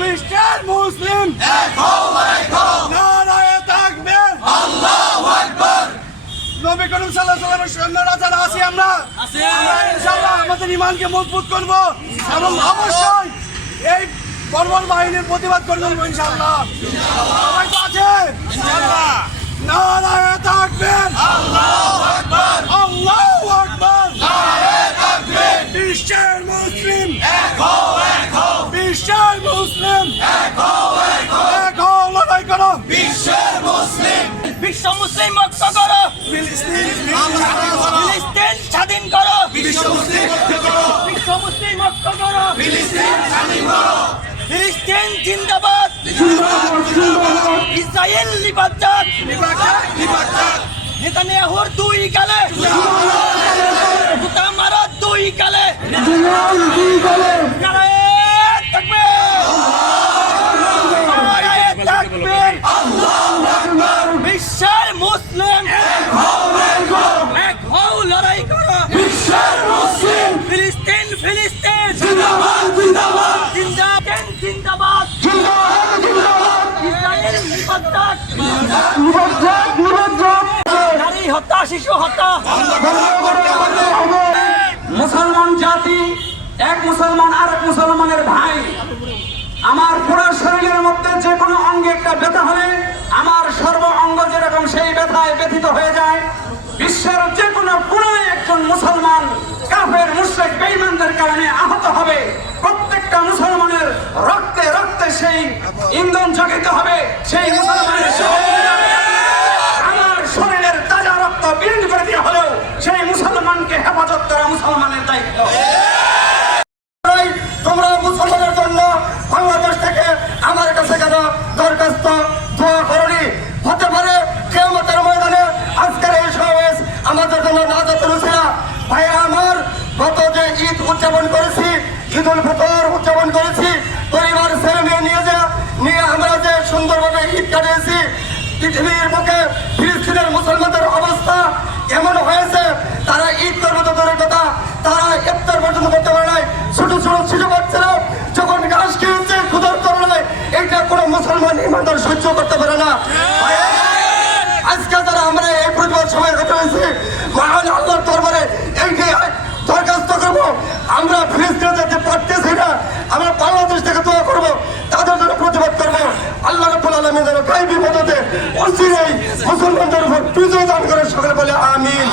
Mister মুসলিম। নারায়ে তাকবীর। নবী করিম সাল্লাল্লাহু আলাইহি ওয়াসাল্লামের সৈন্যরা যারা আছি আমরা আমরা ইনশাআল্লাহ আমাদের ইমানকে মজবুত করব এবং অবশ্যই এই বর্বর বাহিনীর প্রতিবাদ করে দেবো ইনশাআল্লাহ। সবাই তো আছে? ইনশাআল্লাহ। নারায়ে তাকবীর আল্লাহু আকবার আল্লাহু আকবার নারায়ে তাকবীর বিশ্বের মুসলিম বিশ্বের মুসলিম এক হও লড়াই করো বিশ্ব মুসলিম মুক্ত করো। ফিলিস্তিন স্বাধীন করো। বিশ্ব মুসলিম মুক্ত করো। বিশ্ব মুসলিম মুক্ত করো। ফিলিস্তিন স্বাধীন করো। ফিলিস্তিন জিন্দাবাদ। ইসরায়েল লিবাজ্জাত নিবাজাক নিবাজাক নেতানিয়াহুর দুই গালে জুতা মারো দুই গালে নারায়ে তাকবীর নারায়ে তাকবীর বিশ্বের মুসলিম। এক হও লড়াই করো। ফিলিস্তিন ফিলিস্তিন। জিন্দাবাদ জিন্দাবাদ। নারী হত্যা, শিশু হত্যা। মুসলমান জাতি, এক মুসলমান আর এক মুসলমানের ভাই। আমার পুরো শরীরের মধ্যে যে ব্যথায় ব্যথিত হয়ে যায়। বিশ্বের যে কোনো কোনায় একজন মুসলমান কাফের, মুশ্রেক বেইমানদের কারণে আহত হবে। প্রত্যেকটা মুসলমানের রক্তে রক্তে সেই ইন্ধন জগিত হবে, সেই নিয়ে আমরা যে সুন্দরভাবে ঈদ কাটিয়েছি, পৃথিবীর বুকে ফিলিস্তিনের মুসলমানদের অবস্থা এমন হয়েছে, তারা ঈদ করবে তো দূরের কথা, তারা ইফতার পর্যন্ত করতে পারে নাই। ছোট ছোট শিশু বাচ্চারা যখন ঘাস খেয়েছে, ক্ষুধার কারণে এটা কোনো মুসলমান ইমানদার সহ্য করতে পারে না। আজকে যারা আমরা এই প্রতিবাদ সময় কথা হয়েছি মহান আল্লাহর দরবারে এইটি দরখাস্ত করব আমরা ফিলিস্তিনে যেতে পারতেছি না আমরা বাংলাদেশ থেকে দোয়া করব তাদের জন্য প্রতিবাদ করব আল্লাহ রব্বুল আলমী যেন কাই বিপদতে অচিরেই মুসলমানদের উপর বিজয় দান করে সকলে বলে আমিন।